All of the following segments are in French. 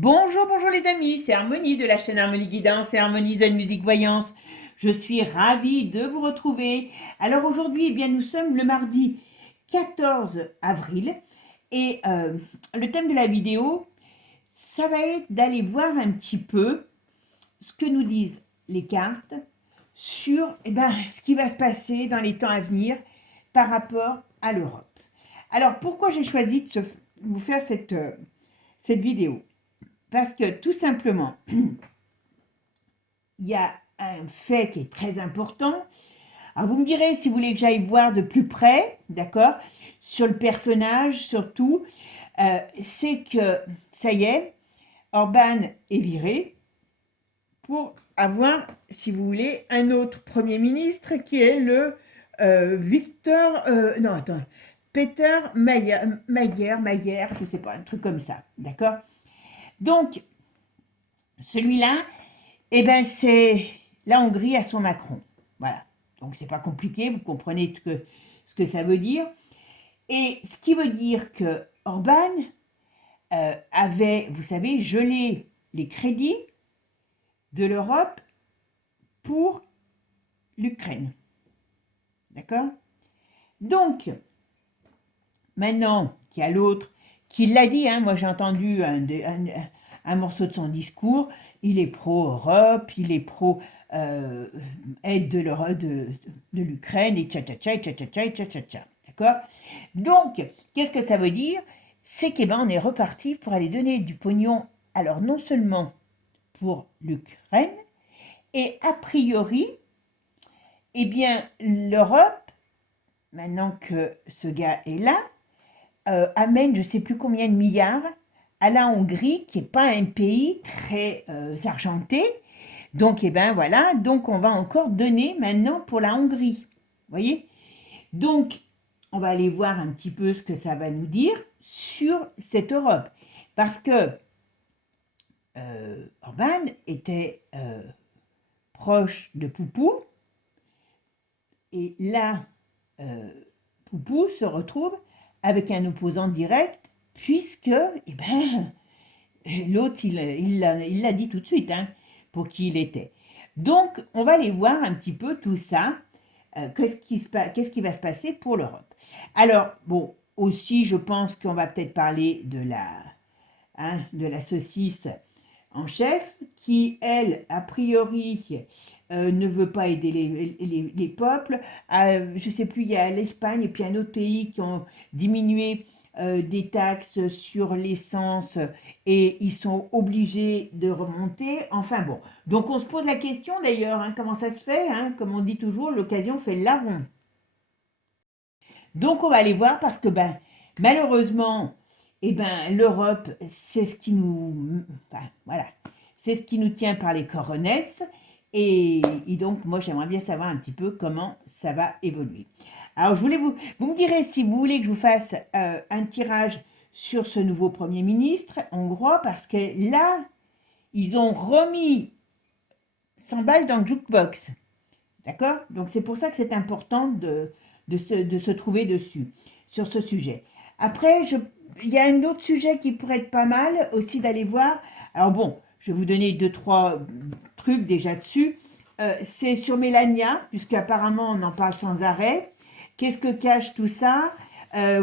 Bonjour, bonjour les amis, c'est Harmonie de la chaîne Harmonie Guidance et Harmonie Zen Musique Voyance. Je suis ravie de vous retrouver. Alors aujourd'hui, eh bien, nous sommes le mardi 14 avril et le thème de la vidéo, ça va être d'aller voir un petit peu ce que nous disent les cartes sur ce qui va se passer dans les temps à venir par rapport à l'Europe. Alors pourquoi j'ai choisi de vous faire cette vidéo? Parce que tout simplement, il y a un fait qui est très important. Alors vous me direz si vous voulez que j'aille voir de plus près, d'accord, sur le personnage surtout, c'est que ça y est, Orban est viré pour avoir, si vous voulez, un autre Premier ministre qui est le non attends, Peter Mayer, je ne sais pas, un truc comme ça, d'accord. Donc celui-là, eh ben c'est la Hongrie à son Macron. Voilà. Donc c'est pas compliqué, vous comprenez ce que ça veut dire. Et ce qui veut dire que Orban avait, vous savez, gelé les crédits de l'Europe pour l'Ukraine. D'accord? Donc, maintenant qu'il y a l'autre qui l'a dit, hein, moi j'ai entendu un morceau de son discours, il est pro-Europe, il est pro aide de l'Europe de l'Ukraine et tcha-tcha-tcha, et tcha-tcha-tcha, et tcha-tcha-tcha. D'accord? Donc, qu'est-ce que ça veut dire? C'est qu'on est reparti pour aller donner du pognon, alors non seulement pour l'Ukraine, et a priori, eh bien, l'Europe, maintenant que ce gars est là, amène je ne sais plus combien de milliards à la Hongrie, qui n'est pas un pays très argenté. Donc, eh ben voilà, donc on va encore donner maintenant pour la Hongrie. Vous voyez? Donc, on va aller voir un petit peu ce que ça va nous dire sur cette Europe. Parce que Orban était proche de Poupou, et là, Poupou se retrouve avec un opposant direct, puisque eh ben, l'autre, il l'a dit tout de suite, hein, pour qui il était. Donc, on va aller voir un petit peu tout ça, qu'est-ce qui va se passer pour l'Europe. Alors, bon, aussi, je pense qu'on va peut-être parler de la saucisse en chef, qui, elle, a priori, ne veut pas aider les peuples. Je ne sais plus, il y a l'Espagne et puis un autre pays qui ont diminué des taxes sur l'essence et ils sont obligés de remonter. Enfin bon, donc on se pose la question d'ailleurs, hein, comment ça se fait, hein, comme on dit toujours, l'occasion fait le larron. Donc on va aller voir parce que malheureusement, l'Europe, c'est ce qui nous, enfin, voilà, c'est ce qui nous tient par les coronesses. Et donc moi j'aimerais bien savoir un petit peu comment ça va évoluer. Alors je voulais vous me direz si vous voulez que je vous fasse un tirage sur ce nouveau Premier ministre hongrois, parce que là, ils ont remis 100 balles dans le jukebox. D'accord? Donc c'est pour ça que c'est important de se trouver dessus, sur ce sujet. Après, il y a un autre sujet qui pourrait être pas mal aussi d'aller voir. Alors bon, je vais vous donner deux, trois trucs déjà dessus. C'est sur Mélania, puisqu'apparemment on en parle sans arrêt. Qu'est-ce que cache tout ça?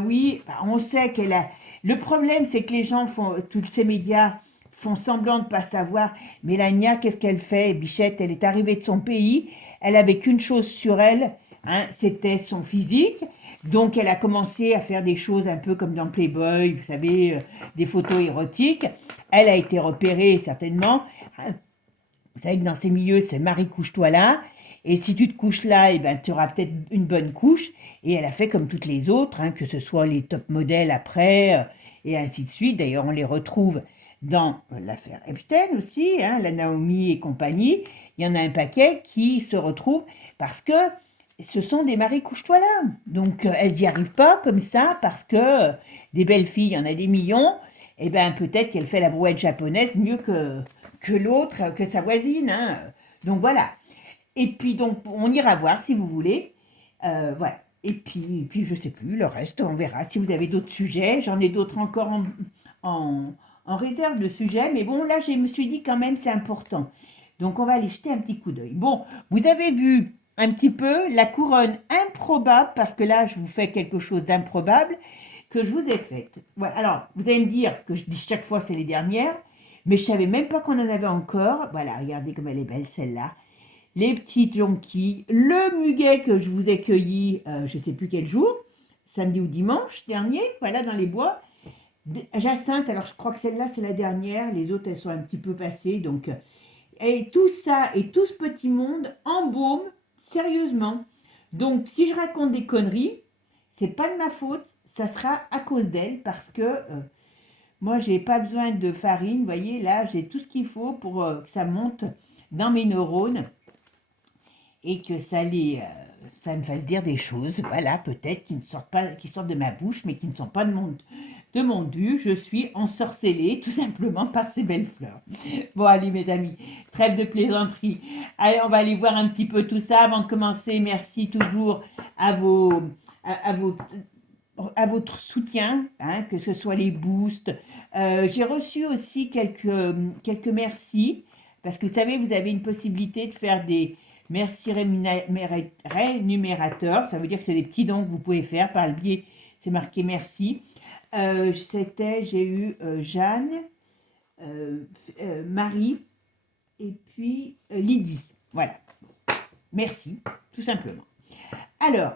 Oui, on sait qu'elle a... Le problème, c'est que les gens font, tous ces médias font semblant de ne pas savoir. Mélania, qu'est-ce qu'elle fait? Bichette, elle est arrivée de son pays, elle avait qu'une chose sur elle, hein, c'était son physique. Donc elle a commencé à faire des choses un peu comme dans Playboy, vous savez, des photos érotiques. Elle a été repérée certainement. Vous savez que dans ces milieux, c'est Marie, couche-toi là. Et si tu te couches là, tu auras peut-être une bonne couche. Et elle a fait comme toutes les autres, hein, que ce soit les top modèles après, et ainsi de suite. D'ailleurs, on les retrouve dans l'affaire Epstein aussi, hein, la Naomi et compagnie. Il y en a un paquet qui se retrouvent parce que ce sont des maris couche-toi là. Donc, elles n'y arrivent pas comme ça parce que des belles filles, il y en a des millions. Et peut-être qu'elle fait la brouette japonaise mieux que l'autre, que sa voisine. Hein. Donc voilà. Et puis donc on ira voir si vous voulez. Voilà. Et puis je sais plus, le reste, on verra. Si vous avez d'autres sujets, j'en ai d'autres encore en en réserve le sujet, mais bon, là, je me suis dit quand même, c'est important. Donc, on va aller jeter un petit coup d'œil. Bon, vous avez vu un petit peu la couronne improbable, parce que là, je vous fais quelque chose d'improbable, que je vous ai faite. Voilà. Alors, vous allez me dire que je dis chaque fois c'est les dernières, mais je ne savais même pas qu'on en avait encore. Voilà, regardez comme elle est belle, celle-là. Les petites jonquilles, le muguet que je vous ai cueilli, je ne sais plus quel jour, samedi ou dimanche dernier, voilà, dans les bois. Jacinthe, alors je crois que celle-là, c'est la dernière. Les autres, elles sont un petit peu passées. Donc, et tout ça et tout ce petit monde embaume sérieusement. Donc, si je raconte des conneries, c'est pas de ma faute, ça sera à cause d'elle parce que moi, j'ai pas besoin de farine. Vous voyez, là, j'ai tout ce qu'il faut pour que ça monte dans mes neurones et que ça me fasse dire des choses, voilà, peut-être qui ne sortent pas, qui sortent de ma bouche, mais qui ne sont pas de mon dû. Je suis ensorcelée tout simplement par ces belles fleurs. Bon, allez, mes amis, trêve de plaisanterie. Allez, on va aller voir un petit peu tout ça avant de commencer. Merci toujours à vos, à vos à votre soutien, hein, que ce soit les boosts. J'ai reçu aussi quelques merci, parce que vous savez, vous avez une possibilité de faire des merci rémunérateurs. Ça veut dire que c'est des petits dons que vous pouvez faire par le biais, c'est marqué merci. J'ai eu Jeanne, Marie et puis Lydie. Voilà, merci, tout simplement. Alors,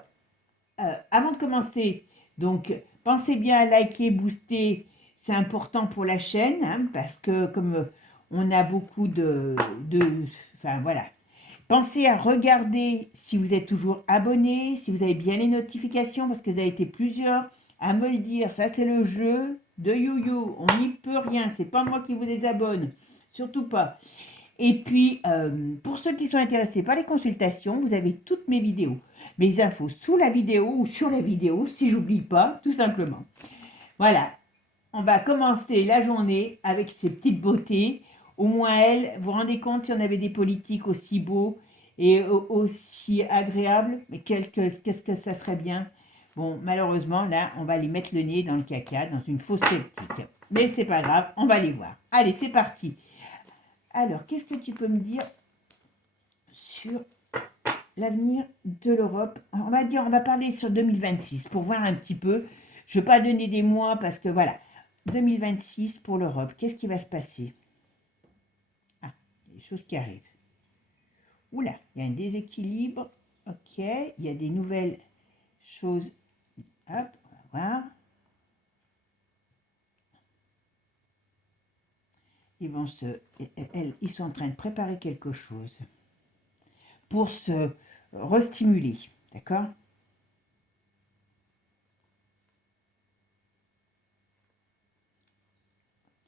avant de commencer, donc pensez bien à liker, booster, c'est important pour la chaîne, hein, parce que comme on a beaucoup enfin voilà. Pensez à regarder si vous êtes toujours abonné, si vous avez bien les notifications, parce que vous avez été plusieurs à me le dire. Ça, c'est le jeu de YoYo. On n'y peut rien. C'est pas moi qui vous désabonne. Surtout pas. Et puis, pour ceux qui sont intéressés par les consultations, vous avez toutes mes vidéos. Mes infos sous la vidéo ou sur la vidéo, si j'oublie pas, tout simplement. Voilà, on va commencer la journée avec ces petites beautés. Au moins, elles, vous vous rendez compte si on avait des politiques aussi beaux et aussi agréables, mais qu'est-ce que ça serait bien. Bon, malheureusement, là, on va les mettre le nez dans le caca, dans une fausse sceptique. Mais c'est pas grave, on va les voir. Allez, c'est parti. Alors, qu'est-ce que tu peux me dire sur l'avenir de l'Europe? On va parler sur 2026 pour voir un petit peu. Je ne vais pas donner des mois parce que voilà, 2026 pour l'Europe, qu'est-ce qui va se passer? Ah, il y a des choses qui arrivent. Oula, il y a un déséquilibre. Ok, il y a des nouvelles choses. Hop, on va voir. Ils sont en train de préparer quelque chose pour se restimuler. D'accord?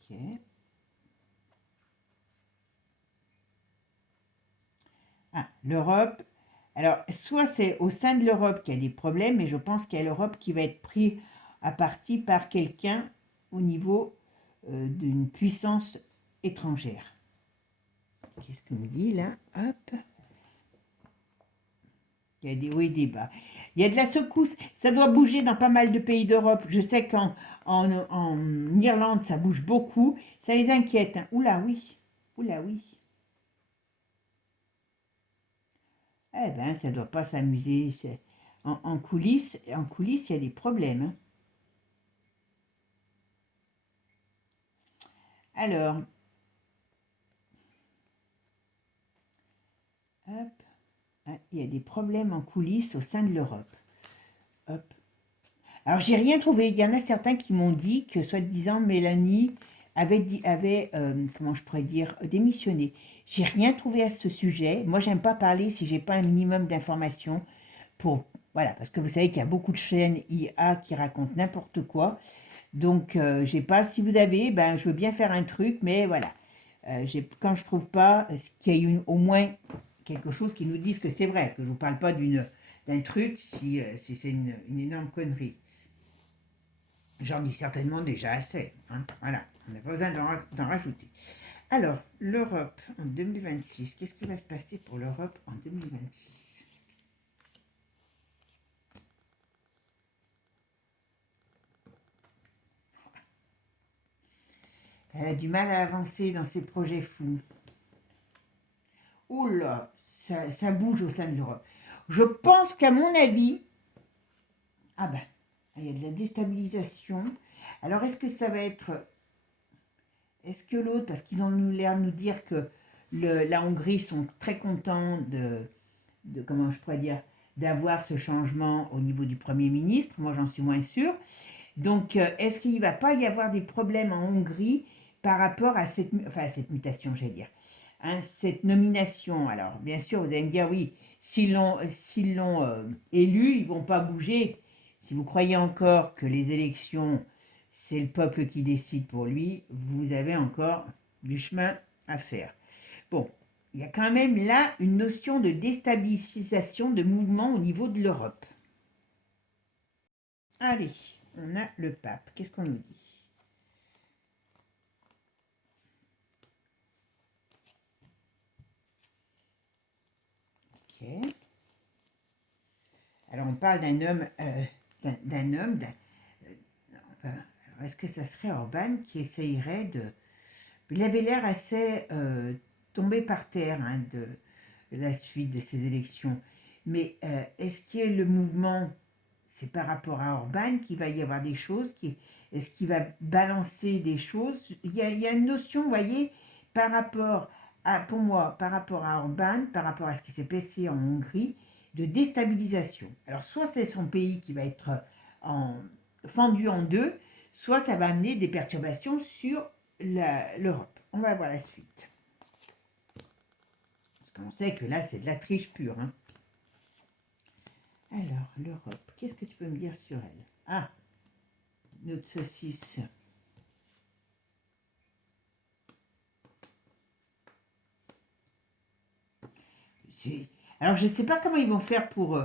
Ok. Ah, l'Europe. Alors, soit c'est au sein de l'Europe qu'il y a des problèmes, mais je pense qu'il y a l'Europe qui va être pris à partie par quelqu'un au niveau d'une puissance étrangère. Qu'est-ce qu'on me dit là? Hop. Il y a des hauts et des bas. Il y a de la secousse. Ça doit bouger dans pas mal de pays d'Europe. Je sais qu'en Irlande, ça bouge beaucoup. Ça les inquiète, hein. Oula, oui. Oula, oui. Eh bien, ça ne doit pas s'amuser. En coulisses, il y a des problèmes, hein. Alors, hop. Ah, il y a des problèmes en coulisses au sein de l'Europe. Hop. Alors, j'ai rien trouvé. Il y en a certains qui m'ont dit que, soi-disant, Mélanie avait comment je pourrais dire, démissionné. J'ai rien trouvé à ce sujet. Moi, j'aime pas parler si j'ai pas un minimum d'informations pour, voilà, parce que vous savez qu'il y a beaucoup de chaînes IA qui racontent n'importe quoi. Donc, j'ai pas. Si vous avez, ben, je veux bien faire un truc, mais voilà. Quand je trouve pas qu'il y a eu au moins quelque chose qui nous dise que c'est vrai, que je vous parle pas d'un truc si c'est une énorme connerie. J'en dis certainement déjà assez, hein. Voilà, on n'a pas besoin d'en rajouter. Alors, l'Europe en 2026, qu'est-ce qui va se passer pour l'Europe en 2026? Elle a du mal à avancer dans ses projets fous. Oh là, ça bouge au sein de l'Europe. Je pense qu'à mon avis, ah ben, il y a de la déstabilisation. Alors, est-ce que ça va être... Est-ce que l'autre, parce qu'ils ont l'air de nous dire que la Hongrie sont très contents comment je pourrais dire, d'avoir ce changement au niveau du Premier ministre. Moi, j'en suis moins sûre. Donc, est-ce qu'il ne va pas y avoir des problèmes en Hongrie par rapport à cette mutation, j'allais dire, hein, cette nomination? Alors, bien sûr, vous allez me dire, oui, s'ils l'ont élu, ils ne vont pas bouger. Si vous croyez encore que les élections, c'est le peuple qui décide pour lui, vous avez encore du chemin à faire. Bon, il y a quand même là une notion de déstabilisation de mouvement au niveau de l'Europe. Allez, on a le pape. Qu'est-ce qu'on nous dit? Ok. Alors on parle d'un homme, enfin, est-ce que ça serait Orban qui essayerait de... Il avait l'air assez tombé par terre, hein, de la suite de ces élections. Mais est-ce qu'il y a le mouvement, c'est par rapport à Orban qu'il va y avoir des choses, est-ce qu'il va balancer des choses? Il y a une notion, vous voyez, par rapport pour moi, par rapport à Orban, par rapport à ce qui s'est passé en Hongrie, de déstabilisation. Alors, soit c'est son pays qui va être fendu en deux, soit ça va amener des perturbations sur l'Europe. On va voir la suite. Parce qu'on sait que là, c'est de la triche pure. Hein. Alors, l'Europe, qu'est-ce que tu peux me dire sur elle? Ah, notre saucisse. Alors, je ne sais pas comment ils vont faire pour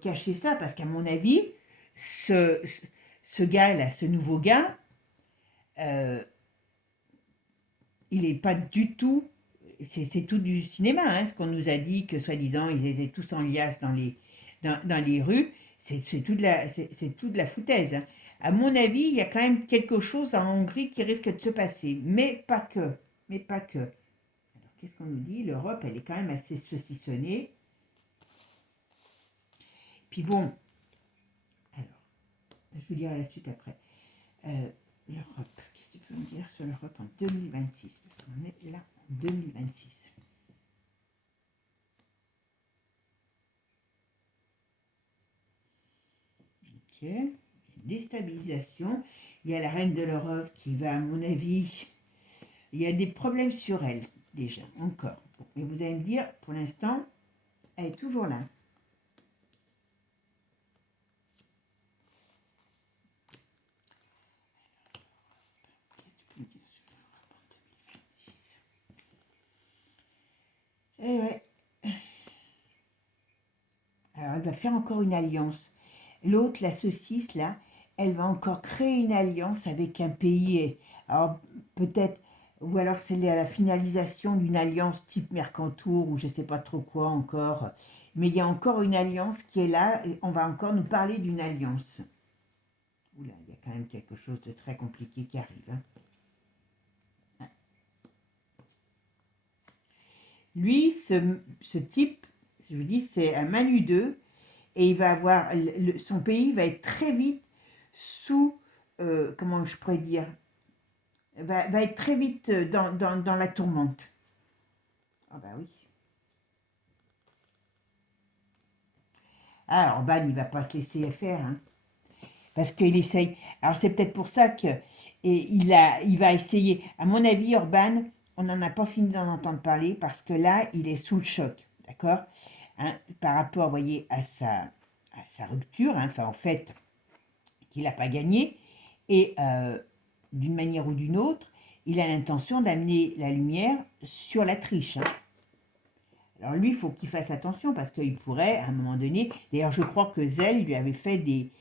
cacher ça, parce qu'à mon avis, ce gars-là, ce nouveau gars, il n'est pas du tout... C'est tout du cinéma, hein, ce qu'on nous a dit, que soi-disant, ils étaient tous en liasse dans les rues. C'est tout, tout de la foutaise. Hein. À mon avis, il y a quand même quelque chose en Hongrie qui risque de se passer, mais pas que. Mais pas que. Alors, qu'est-ce qu'on nous dit? L'Europe, elle est quand même assez saucissonnée. Puis bon, alors, je vous dirai la suite après. L'Europe, qu'est-ce que tu peux me dire sur l'Europe en 2026? Parce qu'on est là en 2026. Ok, déstabilisation. Il y a la reine de l'Europe qui va, à mon avis, il y a des problèmes sur elle, déjà, encore. Bon, mais vous allez me dire, pour l'instant, elle est toujours là. Qu'est-ce que tu peux me dire sur l'Europe en 2026? Eh ouais. Alors, elle va faire encore une alliance. L'autre, la saucisse, là, elle va encore créer une alliance avec un pays. Alors, peut-être, ou alors c'est la finalisation d'une alliance type Mercantour, ou je ne sais pas trop quoi encore. Mais il y a encore une alliance qui est là, et on va encore nous parler d'une alliance. Oula, il y a quand même quelque chose de très compliqué qui arrive. Hein. Lui, ce type, je vous dis, c'est un Manu 2, et il va avoir, son pays va être très vite sous, comment je pourrais dire, va être très vite dans la tourmente. Ah bah oui. Ah, Orban, il va pas se laisser faire, hein, parce qu'il essaye. Alors c'est peut-être pour ça que il va essayer. À mon avis, Orban, on n'en a pas fini d'en entendre parler, parce que là, il est sous le choc, d'accord, hein, par rapport, vous voyez, à sa rupture, hein, enfin en fait, qu'il n'a pas gagné, et d'une manière ou d'une autre, il a l'intention d'amener la lumière sur la triche. Hein. Alors lui, il faut qu'il fasse attention parce qu'il pourrait, à un moment donné, d'ailleurs je crois que Zell lui avait fait des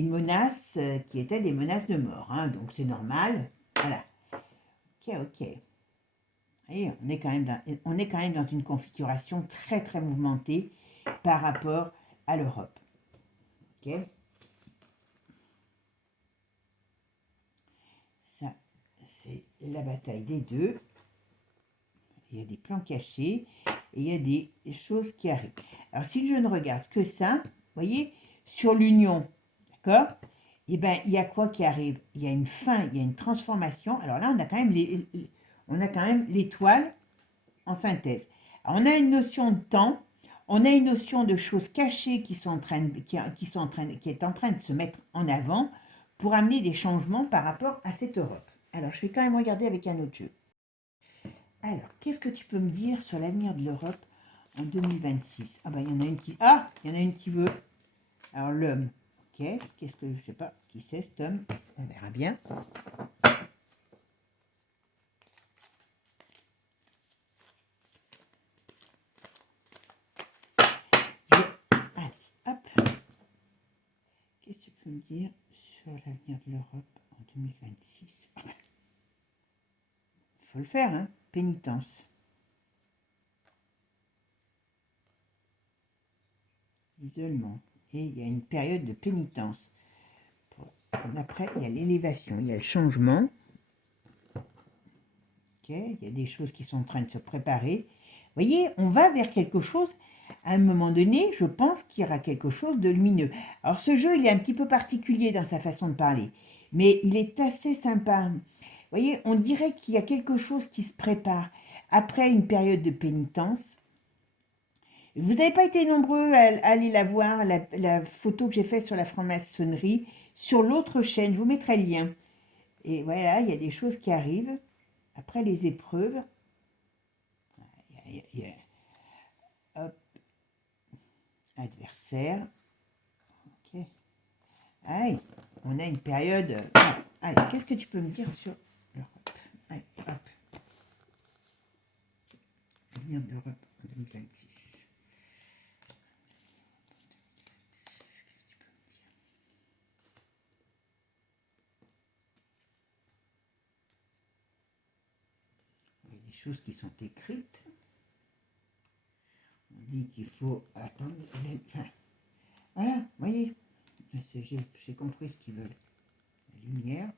menaces qui étaient des menaces de mort, hein, donc c'est normal. Voilà. Ok, ok. Et on est quand même dans une configuration très très mouvementée par rapport à l'Europe. Ok. Ça, c'est la bataille des deux. Il y a des plans cachés et il y a des choses qui arrivent. Alors, si je ne regarde que ça, vous voyez, sur l'union, d'accord? Eh bien, il y a quoi qui arrive? Il y a une fin, il y a une transformation. Alors là, on a quand même l'étoile en synthèse. Alors, on a une notion de temps, on a une notion de choses cachées qui est en train de se mettre en avant pour amener des changements par rapport à cette Europe. Alors, je vais quand même regarder avec un autre jeu. Alors, qu'est-ce que tu peux me dire sur l'avenir de l'Europe en 2026? Ah ben, il y en a une qui... Ah, il y en a une qui veut. Alors, l'homme. Ok, qu'est-ce que... Je sais pas. Qui c'est, cet homme? On verra bien. Allez, hop. Qu'est-ce que tu peux me dire sur l'avenir de l'Europe en 2026? Il faut le faire, hein? Pénitence. Isolement. Et il y a une période de pénitence. Après, il y a l'élévation, il y a le changement. Ok, il y a des choses qui sont en train de se préparer. Vous voyez, on va vers quelque chose. À un moment donné, je pense qu'il y aura quelque chose de lumineux. Alors, ce jeu, il est un petit peu particulier dans sa façon de parler, mais il est assez sympa. Vous voyez, on dirait qu'il y a quelque chose qui se prépare après une période de pénitence. Vous n'avez pas été nombreux à aller la voir, la photo que j'ai faite sur la franc-maçonnerie, sur l'autre chaîne, je vous mettrai le lien. Et voilà, il y a des choses qui arrivent après les épreuves. Hop, adversaire. Ok. Allez, on a une période. Allez, qu'est-ce que tu peux me dire sur l'Europe? Allez, hop. L'avenir de l'Europe en 2026. Il y a des choses qui sont écrites. On dit qu'il faut attendre. Enfin, voilà, vous voyez. J'ai compris ce qu'ils veulent. La lumière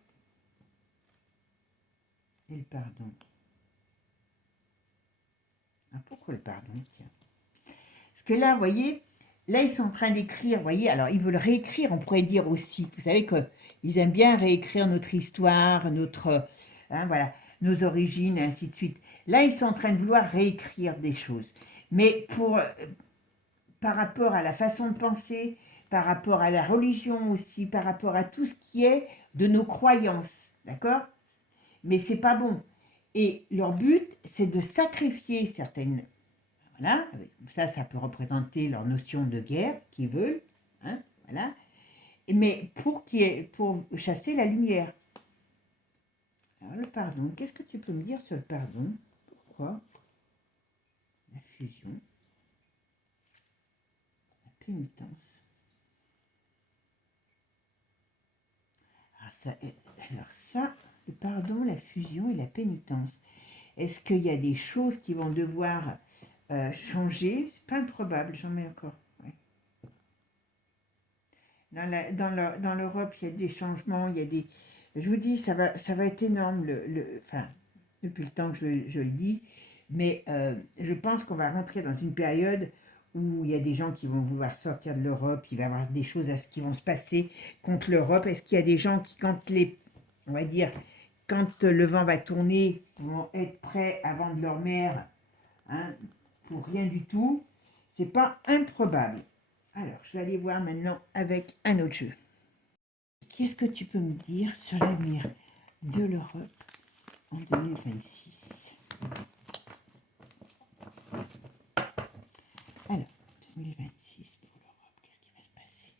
et le pardon. Ah, pourquoi le pardon? Tiens. Parce que là, vous voyez, là, ils sont en train d'écrire, vous voyez, alors ils veulent réécrire, on pourrait dire aussi. Vous savez qu'ils aiment bien réécrire notre histoire, voilà, nos origines, et ainsi de suite. Là, ils sont en train de vouloir réécrire des choses. Mais par rapport à la façon de penser, par rapport à la religion aussi, par rapport à tout ce qui est de nos croyances, d'accord? Mais c'est pas bon. Et leur but, c'est de sacrifier certaines... Voilà, ça peut représenter leur notion de guerre qu'ils veulent, hein, voilà. Mais pour chasser la lumière. Alors le pardon, qu'est-ce que tu peux me dire sur le pardon? Pourquoi? La fusion, la pénitence. Alors ça, le pardon, la fusion et la pénitence. Est-ce qu'il y a des choses qui vont devoir changer? C'est pas improbable, j'en mets encore. Ouais. Dans l'Europe, il y a des changements, il y a des... Je vous dis, ça va être énorme, enfin, depuis le temps que je le dis, mais je pense qu'on va rentrer dans une période où il y a des gens qui vont vouloir sortir de l'Europe, il va y avoir des choses qui vont se passer contre l'Europe. Est-ce qu'il y a des gens qui, on va dire, quand le vent va tourner, vont être prêts à vendre leur mère, hein, pour rien du tout? C'est pas improbable. Alors, je vais aller voir maintenant avec un autre jeu. Qu'est-ce que tu peux me dire sur l'avenir de l'Europe en 2026? Alors, 2026 pour l'Europe, qu'est-ce qui va se passer?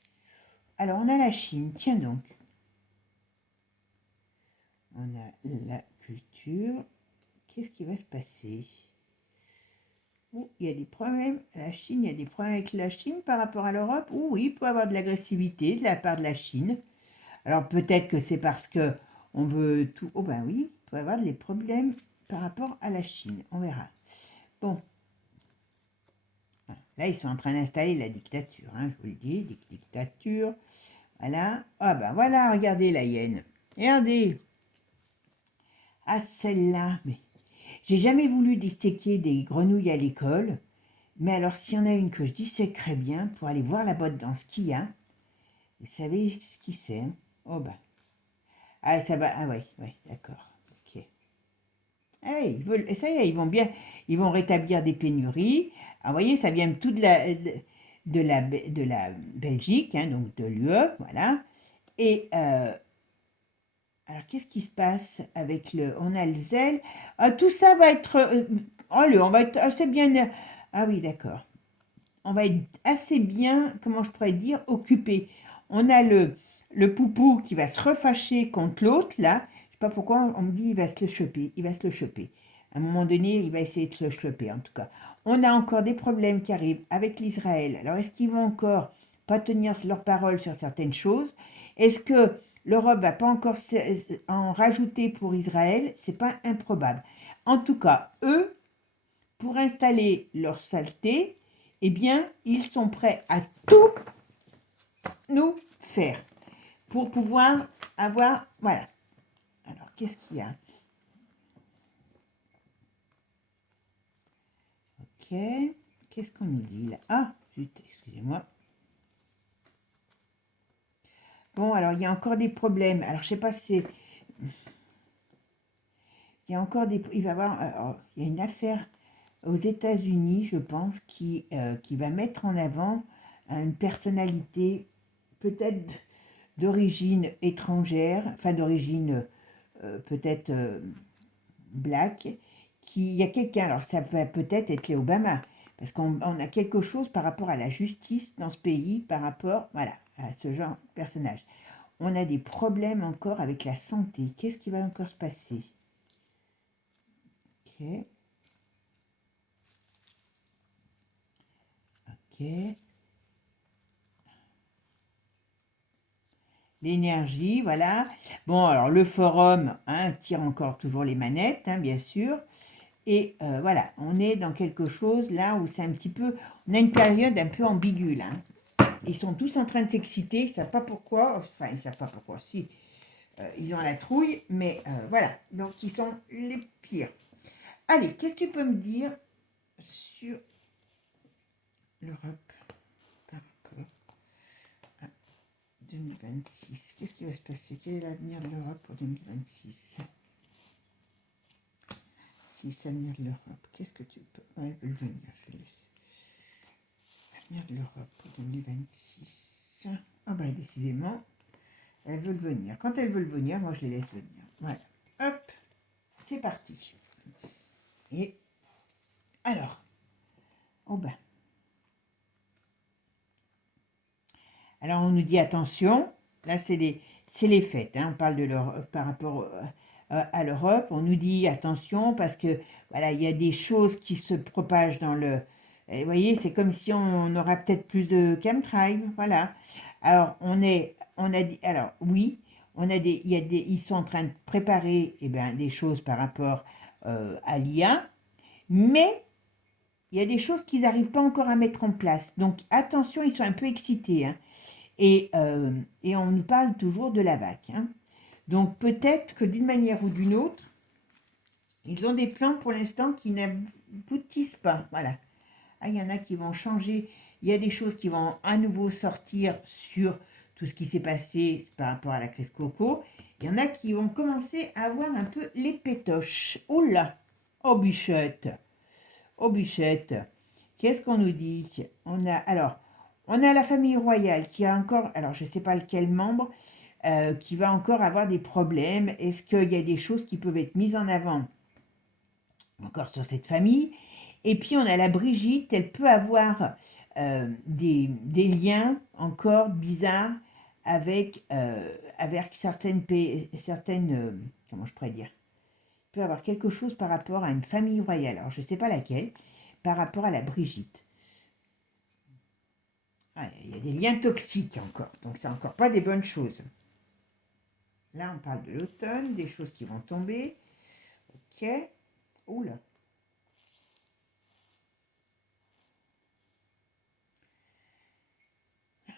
Alors, on a la Chine, tiens donc. On a la culture. Qu'est-ce qui va se passer? Il y a des problèmes. La Chine, il y a des problèmes avec la Chine par rapport à l'Europe. Oui, il peut y avoir de l'agressivité de la part de la Chine. Alors peut-être que c'est parce que on veut tout... Oh ben oui, il peut y avoir des problèmes par rapport à la Chine. On verra. Bon. Là, ils sont en train d'installer la dictature, hein, je vous le dis, dictature. Voilà. Ah ben voilà, regardez la hyène. Regardez. Ah, celle-là, mais j'ai jamais voulu disséquer des grenouilles à l'école, mais alors s'il y en a une que je disséquerais bien pour aller voir là-bas dans ce qu'il y a, vous savez ce qui c'est, hein? Oh bah, ah ça va, ah ouais, ouais, d'accord, ok. Ah, et ça y est, ils vont rétablir des pénuries. Ah, vous voyez, ça vient tout de la Belgique, hein, donc de l'UE, voilà. Et alors, qu'est-ce qui se passe avec le... On a le zèle. Ah, tout ça va être... on va être assez bien... Ah oui, d'accord. On va être assez bien, comment je pourrais dire, occupé. On a le poupou qui va se refâcher contre l'autre, là. Je sais pas pourquoi, on me dit il va se le choper. Il va se le choper. À un moment donné, il va essayer de se le choper, en tout cas. On a encore des problèmes qui arrivent avec l'Israël. Alors, est-ce qu'ils vont encore pas tenir leur parole sur certaines choses? Est-ce que l'Europe va pas encore en rajouter pour Israël? C'est pas improbable. En tout cas, eux, pour installer leur saleté, eh bien, ils sont prêts à tout nous faire pour pouvoir avoir... Voilà. Alors, qu'est-ce qu'il y a? Ok. Qu'est-ce qu'on nous dit là? Ah, zut, excusez-moi. Bon, alors, il y a encore des problèmes. Alors, je sais pas si c'est... Il y a encore des... Il va y avoir... Alors, il y a une affaire aux États-Unis, je pense, qui va mettre en avant une personnalité peut-être d'origine étrangère, enfin d'origine peut-être black, il y a quelqu'un, alors ça va peut-être être les Obama, parce qu'on a quelque chose par rapport à la justice dans ce pays, par rapport, voilà, à ce genre de personnage. On a des problèmes encore avec la santé. Qu'est-ce qui va encore se passer? Ok, ok. L'énergie, voilà. Bon, alors le forum hein, tire encore toujours les manettes, hein, bien sûr. Et voilà, on est dans quelque chose là où c'est un petit peu... On a une période un peu ambiguë là. Ils sont tous en train de s'exciter, ils ne savent pas pourquoi. Enfin, ils ne savent pas pourquoi, si. Ils ont la trouille, mais voilà. Donc, ils sont les pires. Allez, qu'est-ce que tu peux me dire sur l'Europe par rapport à 2026? Qu'est-ce qui va se passer? Quel est l'avenir de l'Europe pour 2026? Si c'est l'avenir de l'Europe, qu'est-ce que tu peux... Ouais, ils veulent venir, je laisse. L'avenir de l'Europe pour 2026. Ah ben, décidément, elles veulent venir. Quand elles veulent venir, moi, je les laisse venir. Voilà. Hop, c'est parti. Et alors, oh ben. Alors, on nous dit attention, là, c'est les fêtes. Hein, on parle de l'Europe par rapport à l'Europe. On nous dit attention parce que, voilà, il y a des choses qui se propagent dans le... Et vous voyez, c'est comme si on aura peut-être plus de chemtrail, voilà. Alors, on a dit, alors oui, on a des, il y a des, ils sont en train de préparer eh ben, des choses par rapport à l'IA, mais il y a des choses qu'ils n'arrivent pas encore à mettre en place. Donc attention, ils sont un peu excités. Hein. Et on nous parle toujours de la vague. Hein. Donc peut-être que d'une manière ou d'une autre, ils ont des plans pour l'instant qui n'aboutissent pas. Voilà. Ah, il y en a qui vont changer. Il y a des choses qui vont à nouveau sortir sur tout ce qui s'est passé par rapport à la crise coco. Il y en a qui vont commencer à avoir un peu les pétoches. Oula, oh bichette, oh bichette. Qu'est-ce qu'on nous dit? On a la famille royale qui a encore, alors je ne sais pas lequel membre, qui va encore avoir des problèmes. Est-ce qu'il y a des choses qui peuvent être mises en avant encore sur cette famille? Et puis on a la Brigitte, elle peut avoir des liens encore bizarres avec certaines comment je pourrais dire? Il peut avoir quelque chose par rapport à une famille royale. Alors je ne sais pas laquelle, par rapport à la Brigitte. Ah, il y a des liens toxiques encore, donc c'est encore pas des bonnes choses. Là, on parle de l'automne, des choses qui vont tomber. Ok. Oula.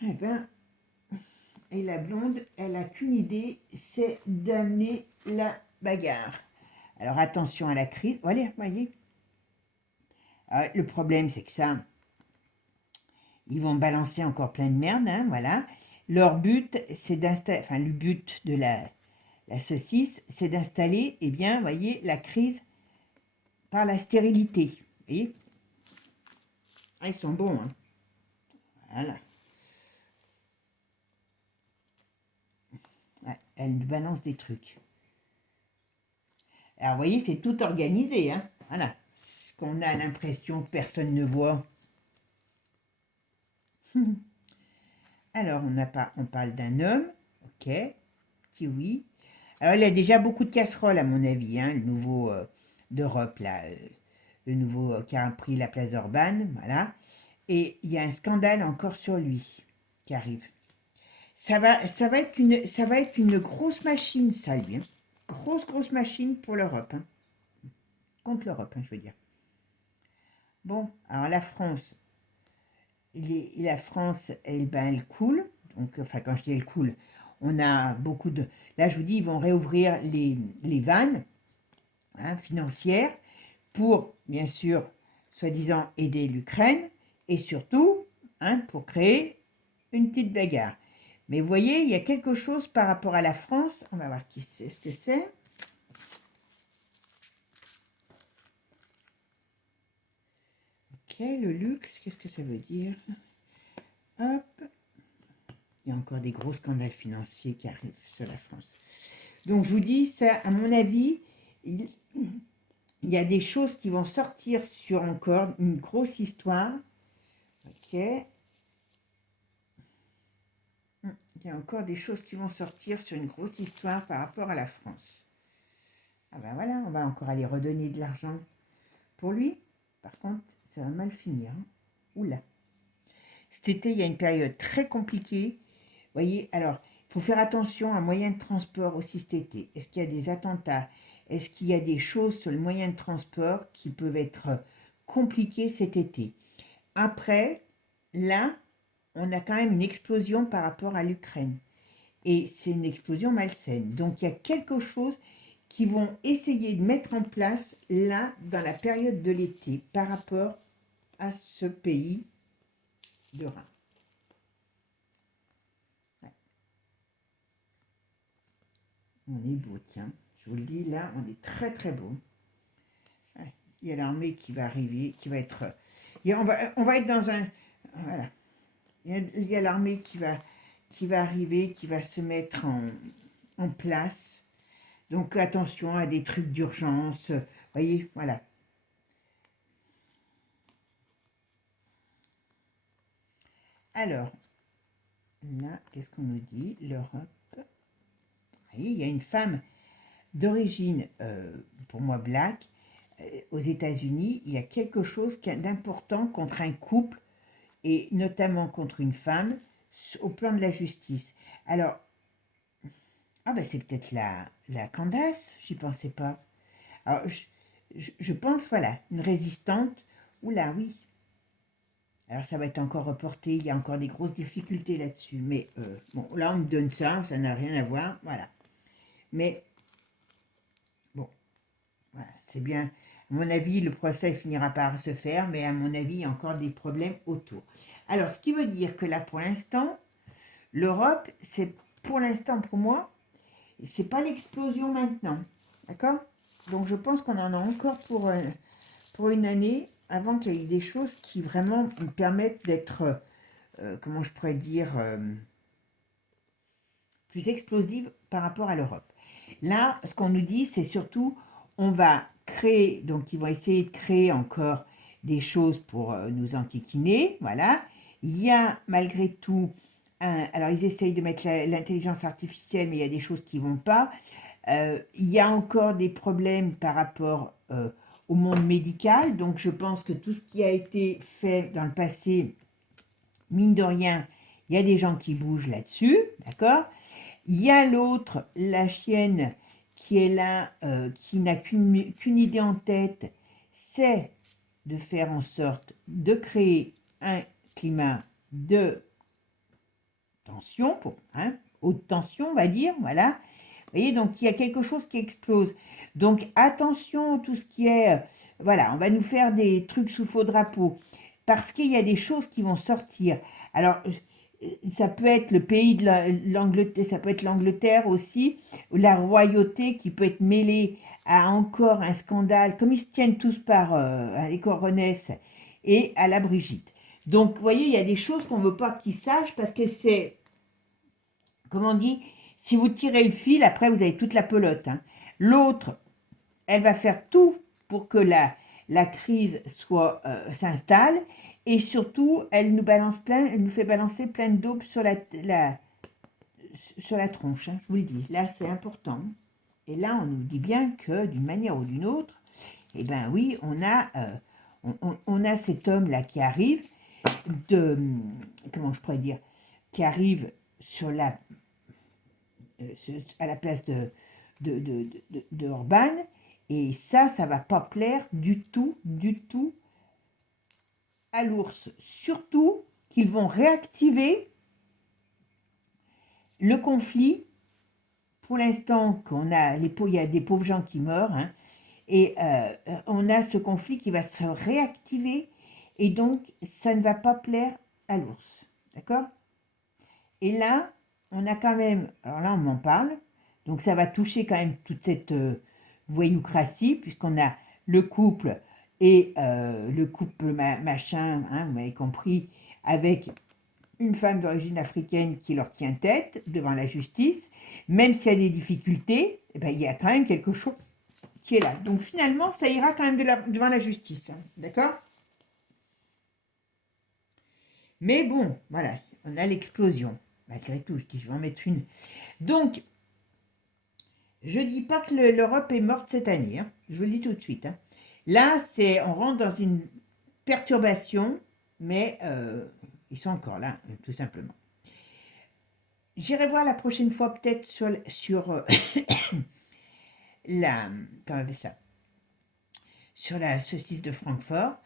Eh ben, et la blonde, elle a qu'une idée, c'est d'amener la bagarre. Alors attention à la crise. Voilà, voyez. Le problème, c'est que ça, ils vont balancer encore plein de merde, hein, voilà. Leur but, c'est d'installer, enfin le but de la saucisse, c'est d'installer, eh bien, voyez, la crise par la stérilité. Vous voyez, ils sont bons, hein. Voilà. Ouais, elle balance des trucs. Alors, vous voyez, c'est tout organisé, hein. Voilà. Ce qu'on a l'impression que personne ne voit. Alors, on parle d'un homme. Ok. Kiwi. Alors, il a déjà beaucoup de casseroles, à mon avis, hein, le nouveau d'Europe, là. Le nouveau qui a pris la place d'Orban. Voilà. Et il y a un scandale encore sur lui qui arrive. Ça va être une grosse machine, ça, lui. Hein. Grosse machine pour l'Europe. Hein. Contre l'Europe, hein, je veux dire. Bon, alors la France, la France, elle coule. Donc, enfin, quand je dis elle coule, on a beaucoup de... Là, je vous dis, ils vont réouvrir les vannes hein, financières pour, bien sûr, soi-disant aider l'Ukraine et surtout hein, pour créer une petite bagarre. Mais vous voyez, il y a quelque chose par rapport à la France. On va voir qui c'est, ce que c'est. Ok, le luxe, qu'est-ce que ça veut dire? Hop. Il y a encore des gros scandales financiers qui arrivent sur la France. Donc, je vous dis, ça, à mon avis, il y a des choses qui vont sortir sur encore une grosse histoire. Ok. Il y a encore des choses qui vont sortir sur une grosse histoire par rapport à la France. Ah ben voilà, on va encore aller redonner de l'argent pour lui. Par contre, ça va mal finir. Hein. Oula. Cet été, il y a une période très compliquée. Vous voyez, alors, il faut faire attention à moyen de transport aussi cet été. Est-ce qu'il y a des attentats? Est-ce qu'il y a des choses sur le moyen de transport qui peuvent être compliquées cet été? Après, là, on a quand même une explosion par rapport à l'Ukraine. Et c'est une explosion malsaine. Donc, il y a quelque chose qu'ils vont essayer de mettre en place là, dans la période de l'été, par rapport à ce pays de Rhin. Ouais. On est beau, tiens. Je vous le dis, là, on est très beau. Ouais. Il y a l'armée qui va arriver, qui va être... on va être dans un... Voilà. Il y a l'armée qui va arriver, qui va se mettre en place. Donc attention à des trucs d'urgence. Vous voyez, voilà. Alors, là, qu'est-ce qu'on nous dit? L'Europe. Voyez, il y a une femme d'origine, pour moi, black, aux États-Unis. Il y a quelque chose d'important contre un couple et notamment contre une femme au plan de la justice. Alors, ah ben c'est peut-être la Candace, j'y pensais pas. Alors, je pense, voilà, une résistante. Oula, oui. Alors, ça va être encore reporté, il y a encore des grosses difficultés là-dessus. Mais, bon, là, on me donne ça n'a rien à voir, voilà. Mais, bon, voilà, c'est bien. À mon avis, le procès finira par se faire, mais à mon avis, il y a encore des problèmes autour. Alors, ce qui veut dire que là, pour l'instant, l'Europe, c'est pour l'instant, pour moi, c'est pas l'explosion maintenant. D'accord? Donc, je pense qu'on en a encore pour une année avant qu'il y ait des choses qui vraiment me permettent d'être, comment je pourrais dire, plus explosives par rapport à l'Europe. Là, ce qu'on nous dit, c'est surtout, on va créer, donc ils vont essayer de créer encore des choses pour nous enquiquiner, voilà. Il y a malgré tout, alors ils essayent de mettre l'intelligence artificielle, mais il y a des choses qui ne vont pas. Il y a encore des problèmes par rapport au monde médical, donc je pense que tout ce qui a été fait dans le passé, mine de rien, il y a des gens qui bougent là-dessus, d'accord? Il y a l'autre, la chienne, qui est là, qui n'a qu'une idée en tête, c'est de faire en sorte de créer un climat de tension, haute tension, on va dire, voilà. Vous voyez, donc il y a quelque chose qui explose. Donc attention, tout ce qui est, voilà, on va nous faire des trucs sous faux drapeau, parce qu'il y a des choses qui vont sortir. Alors, ça peut être le pays de l'Angleterre, ça peut être l'Angleterre aussi, la royauté qui peut être mêlée à encore un scandale, comme ils se tiennent tous par les coronesses et à la Brigitte. Donc, vous voyez, il y a des choses qu'on ne veut pas qu'ils sachent parce que c'est, comment on dit, si vous tirez le fil, après vous avez toute la pelote. Hein. L'autre, elle va faire tout pour que la crise s'installe et surtout, elle nous fait balancer plein de daubes sur sur la tronche. Hein, je vous le dis, là c'est important. Et là, on nous dit bien que d'une manière ou d'une autre, eh ben oui, on a cet homme-là qui arrive comment je pourrais dire, qui arrive sur à la place de Orban, et ça va pas plaire du tout à l'ours. Surtout qu'ils vont réactiver le conflit. Pour l'instant, il y a des pauvres gens qui meurent, hein, et on a ce conflit qui va se réactiver, et donc ça ne va pas plaire à l'ours. D'accord? Et là, on a quand même, alors là on m'en parle, donc ça va toucher quand même toute cette voyoucratie, puisqu'on a le couple et le couple machin, hein, vous m'avez compris, avec une femme d'origine africaine qui leur tient tête devant la justice, même s'il y a des difficultés, eh ben, il y a quand même quelque chose qui est là. Donc finalement, ça ira quand même devant la justice, hein, d'accord? Mais bon, voilà, on a l'explosion. Malgré tout, je vais en mettre une. Donc, je ne dis pas que l'Europe est morte cette année, hein, je vous le dis tout de suite. Hein. Là, on rentre dans une perturbation, mais ils sont encore là, tout simplement. J'irai voir la prochaine fois peut-être sur la, comment on appelle ça, sur la saucisse de Francfort,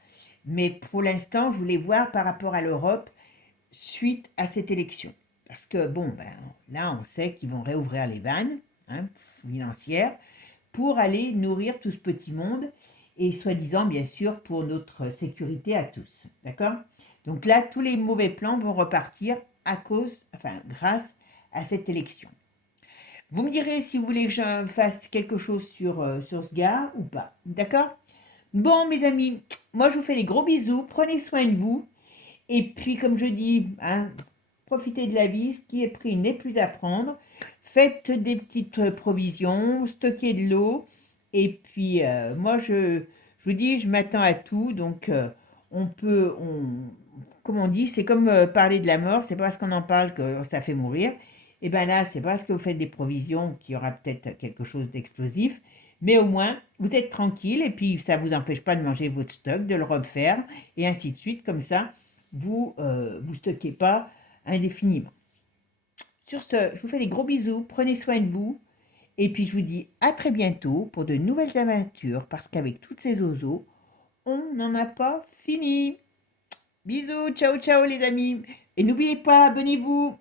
mais pour l'instant, je voulais voir par rapport à l'Europe suite à cette élection. Parce que, bon, ben, là, on sait qu'ils vont réouvrir les vannes hein, financières pour aller nourrir tout ce petit monde et soi-disant, bien sûr, pour notre sécurité à tous. D'accord? Donc là, tous les mauvais plans vont repartir grâce à cette élection. Vous me direz si vous voulez que je fasse quelque chose sur ce gars ou pas. D'accord? Bon, mes amis, moi je vous fais des gros bisous. Prenez soin de vous. Et puis, comme je dis, hein, profitez de la vie. Ce qui est pris n'est plus à prendre. Faites des petites provisions, stockez de l'eau. Et puis, moi, je vous dis, je m'attends à tout. Donc, comme on dit, c'est comme parler de la mort. C'est pas parce qu'on en parle que ça fait mourir. Et bien là, c'est parce que vous faites des provisions qu'il y aura peut-être quelque chose d'explosif. Mais au moins, vous êtes tranquille. Et puis, ça ne vous empêche pas de manger votre stock, de le refaire. Et ainsi de suite. Comme ça, vous ne stockez pas indéfiniment. Sur ce, je vous fais des gros bisous, prenez soin de vous, et puis je vous dis à très bientôt pour de nouvelles aventures, parce qu'avec toutes ces oiseaux, on n'en a pas fini. Bisous, ciao ciao les amis, et n'oubliez pas, abonnez-vous.